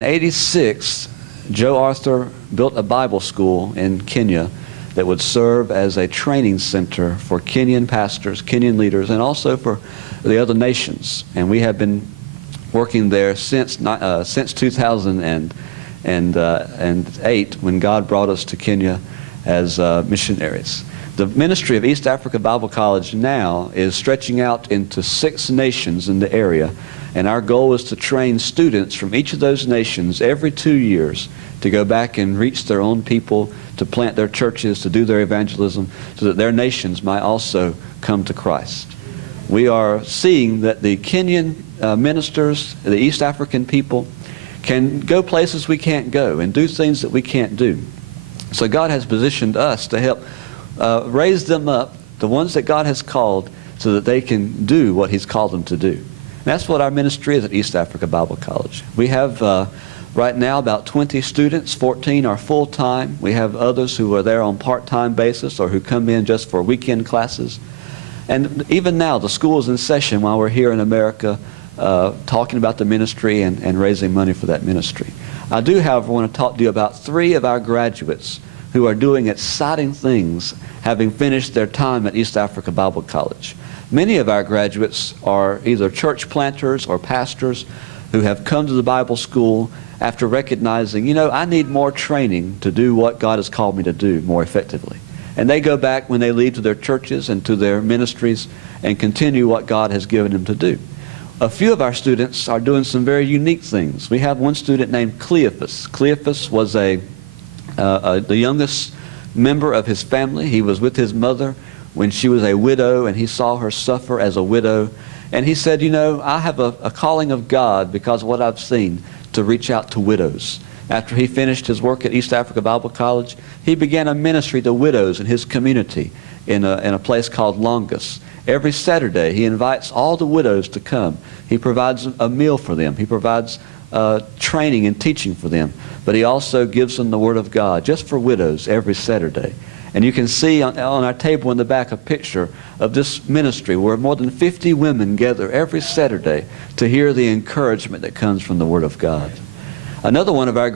In '86, Joe Arthur built a Bible school in Kenya that would serve as a training center for Kenyan pastors, Kenyan leaders, and also for the other nations. And we have been working there since 2008, when God brought us to Kenya as missionaries. The ministry of East Africa Bible College now is stretching out into 6 nations in the area, and our goal is to train students from each of those nations every 2 years to go back and reach their own people, to plant their churches, to do their evangelism, so that their nations might also come to Christ. We are seeing that the Kenyan ministers, the East African people, can go places we can't go and do things that we can't do. So God has positioned us to help raise them up, the ones that God has called, so that they can do what He's called them to do. And that's what our ministry is at East Africa Bible College. We have right now about 20 students. 14 are full-time. We have others who are there on part-time basis or who come in just for weekend classes. And even now, the school is in session while we're here in America talking about the ministry and raising money for that ministry. I do, however, want to talk to you about 3 of our graduates who are doing exciting things, having finished their time at East Africa Bible College. Many of our graduates are either church planters or pastors who have come to the Bible school after recognizing, you know, I need more training to do what God has called me to do more effectively. And they go back when they leave to their churches and to their ministries and continue what God has given them to do. A few of our students are doing some very unique things. We have one student named Cleophas. Cleophas was the youngest member of his family. He was with his mother when she was a widow, and he saw her suffer as a widow. And he said, you know, I have a calling of God, because of what I've seen, to reach out to widows. After he finished his work at East Africa Bible College, he began a ministry to widows in his community in a place called Longus. Every Saturday, he invites all the widows to come. He provides a meal for them. He provides training and teaching for them. But he also gives them the Word of God, just for widows, every Saturday. And you can see on our table in the back a picture of this ministry where more than 50 women gather every Saturday to hear the encouragement that comes from the Word of God. Another one of our